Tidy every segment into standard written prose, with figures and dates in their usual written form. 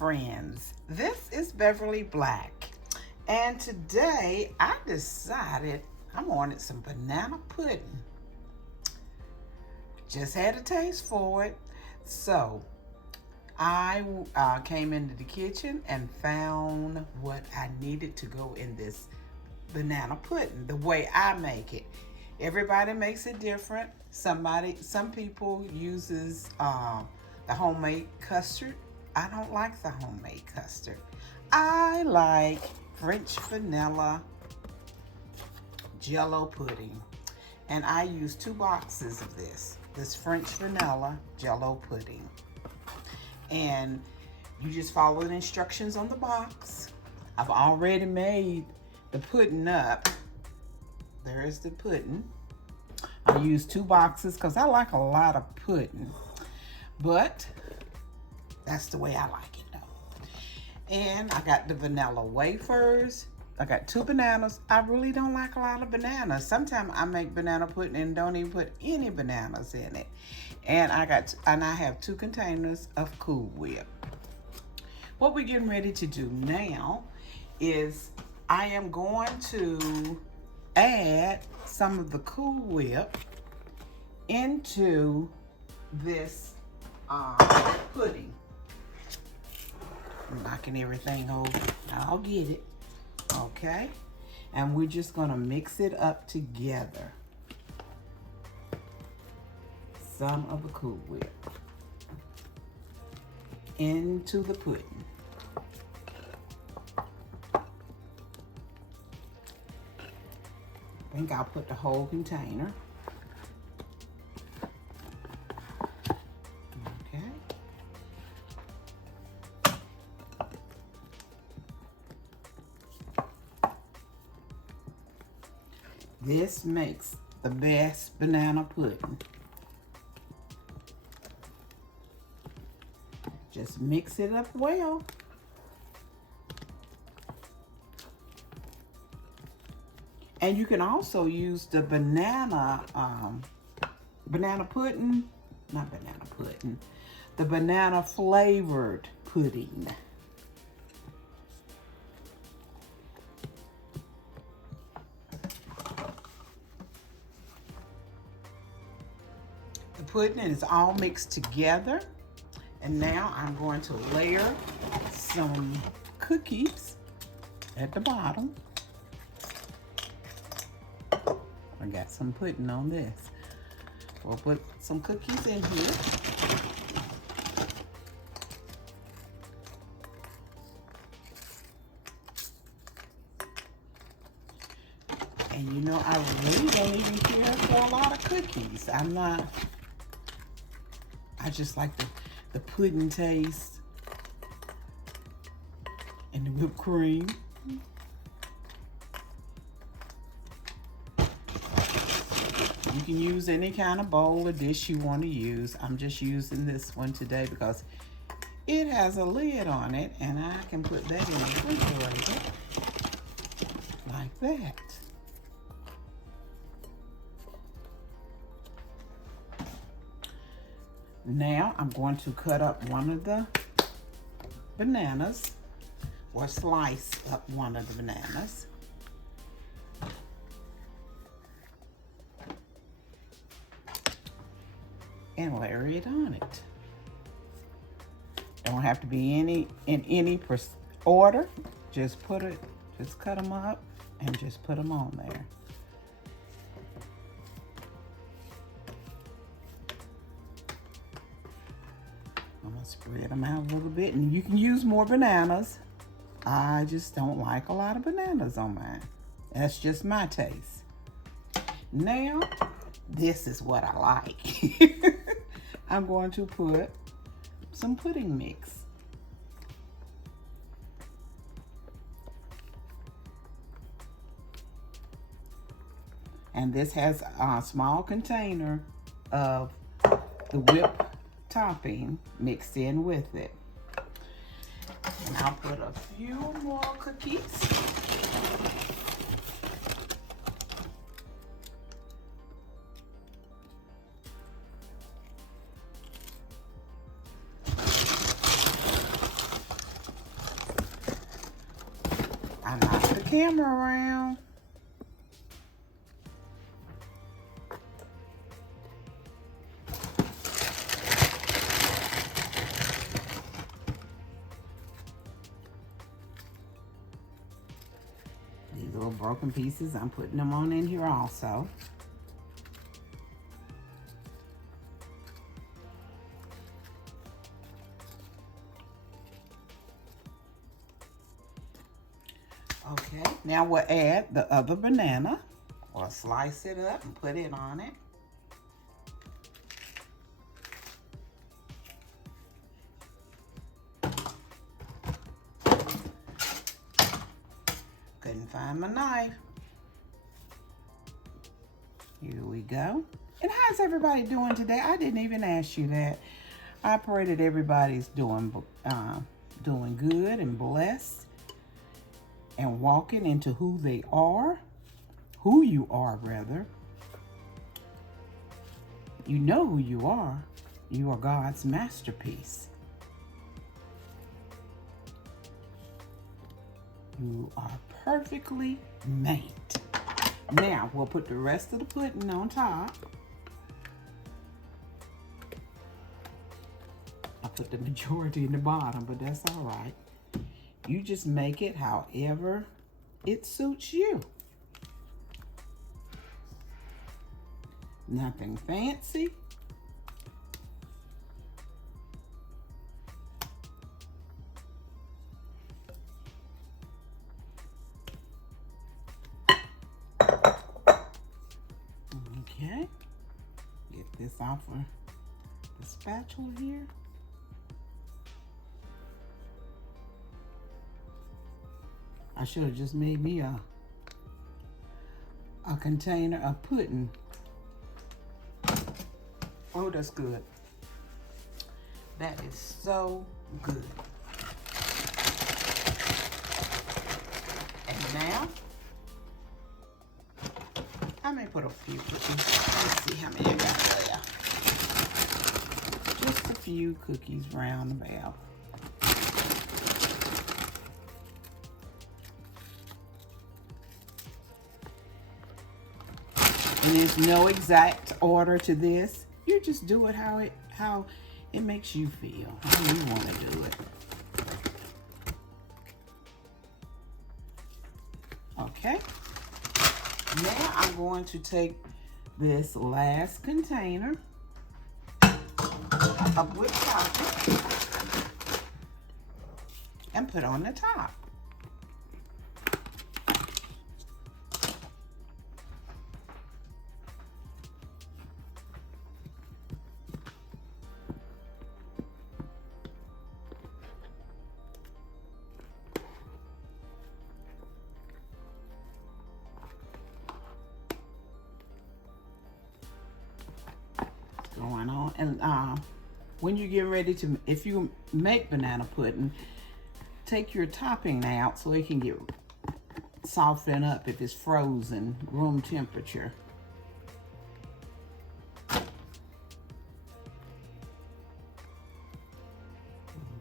friends, this is Beverly Black, and today I decided I wanted some banana pudding. Just had a taste for it, so I came into the kitchen and found what I needed to go in this banana pudding, the way I make it. Everybody makes it different. Some people uses the homemade custard. I don't like the homemade custard. I like French vanilla Jello pudding. And I use 2 boxes of this French vanilla Jello pudding. And you just follow the instructions on the box. I've already made the pudding up. There's the pudding. I use 2 boxes because I like a lot of pudding. But that's the way I like it though. And I got the vanilla wafers. I got 2 bananas. I really don't like a lot of bananas. Sometimes I make banana pudding and don't even put any bananas in it. And I have 2 containers of Cool Whip. What we're getting ready to do now is I am going to add some of the Cool Whip into this pudding. I'm knocking everything over. I'll get it. Okay. And we're just going to mix it up together. Some of the Cool Whip into the pudding. I think I'll put the whole container. Okay. This makes the best banana pudding. Just mix it up well. And you can also use the banana pudding, not banana pudding, the banana flavored pudding. The pudding is all mixed together. And now I'm going to layer some cookies at the bottom. I got some pudding on this. We'll put some cookies in here. And you know, I really don't even care for a lot of cookies. I just like the pudding taste and the whipped cream. You can use any kind of bowl or dish you want to use. I'm just using this one today because it has a lid on it and I can put that in the refrigerator like that. Now I'm going to cut up one of the bananas, or slice up one of the bananas. And layer it on it. Don't have to be in any order. Just cut them up and just put them on there. I'm gonna spread them out a little bit, and you can use more bananas. I just don't like a lot of bananas on mine. That's just my taste. Now, this is what I like. I'm going to put some pudding mix. And this has a small container of the whipped topping mixed in with it. And I'll put a few more cookies. camera around. These little broken pieces, I'm putting them on in here also. Okay, now we'll add the other banana. Or slice it up and put it on it. Couldn't find my knife. Here we go. And how's everybody doing today? I didn't even ask you that. I pray that everybody's doing good and blessed and walking into who they are, who you are rather. You know who you are. You are God's masterpiece. You are perfectly made. Now we'll put the rest of the pudding on top. I put the majority in the bottom, but that's all right. You just make it however it suits you. Nothing fancy. Okay. Get this off of the spatula here. I should have just made me a container of pudding. Oh, that's good. That is so good. And now, I may put a few cookies. Let's see how many I got there. Just a few cookies round about. And there's no exact order to this. You just do it how it makes you feel, how you want to do it. Okay. Now I'm going to take this last container of whipped chocolate and put on the top. Going on, and when you get ready to, if you make banana pudding, take your topping out so it can get softened up if it's frozen, room temperature.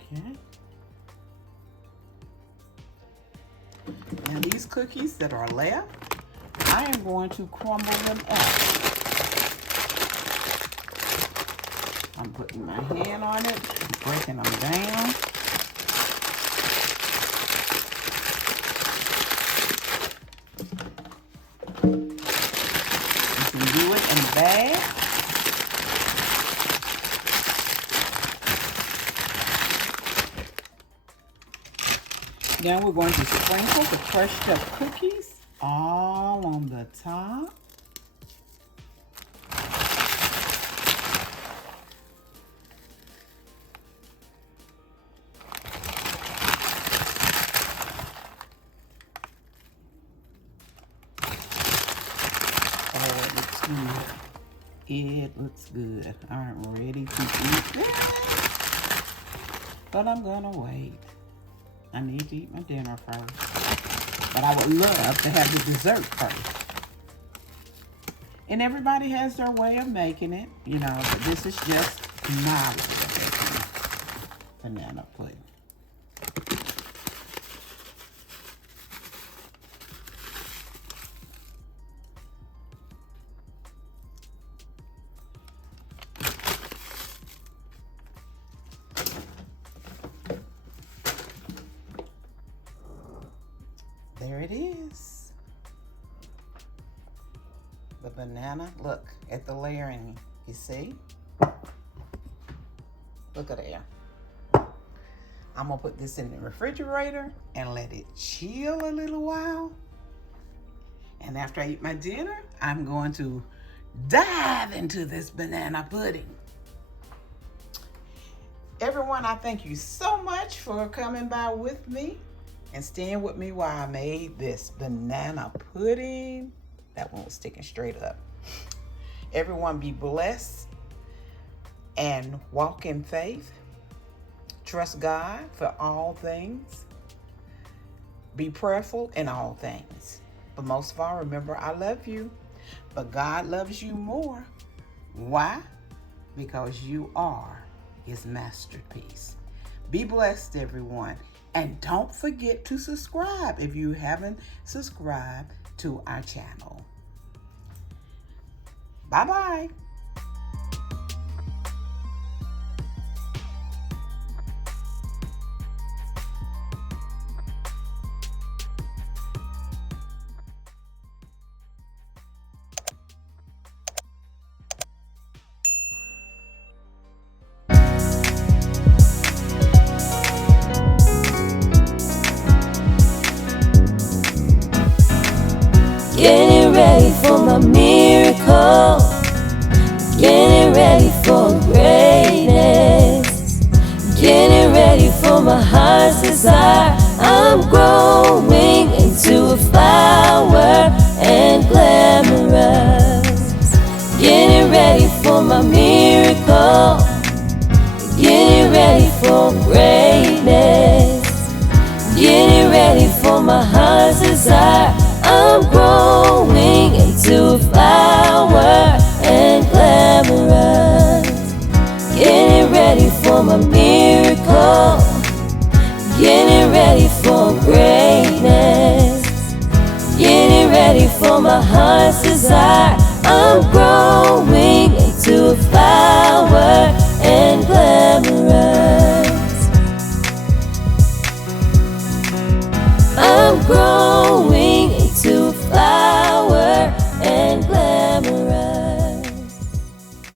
Okay. Now these cookies that are left, I am going to crumble them up. I'm putting my hand on it, breaking them down. You can do it in the bag. Then we're going to sprinkle the crushed up cookies all on the top. It looks good. I'm ready to eat this, but I'm gonna wait. I need to eat my dinner first, but I would love to have the dessert first. And everybody has their way of making it, you know, but this is just my way of making banana pudding. it is. The banana. Look at the layering. You see? Look at there. I'm gonna put this in the refrigerator and let it chill a little while. And after I eat my dinner, I'm going to dive into this banana pudding. Everyone, I thank you so much for coming by with me and staying with me while I made this banana pudding. That one was sticking straight up. Everyone be blessed and walk in faith. Trust God for all things. Be prayerful in all things. But most of all, remember, I love you. But God loves you more. Why? Because you are His masterpiece. Be blessed, everyone. And don't forget to subscribe if you haven't subscribed to our channel. Bye-bye. Getting ready for my miracle, getting ready for greatness, getting ready for my heart's desire. I'm growing into a flower and glamorous. Getting ready for my miracle, getting ready for greatness, getting ready for my heart's desire. I'm growing into a flower and glamorous. Getting ready for my miracle, getting ready for greatness, getting ready for my heart's desire. I'm growing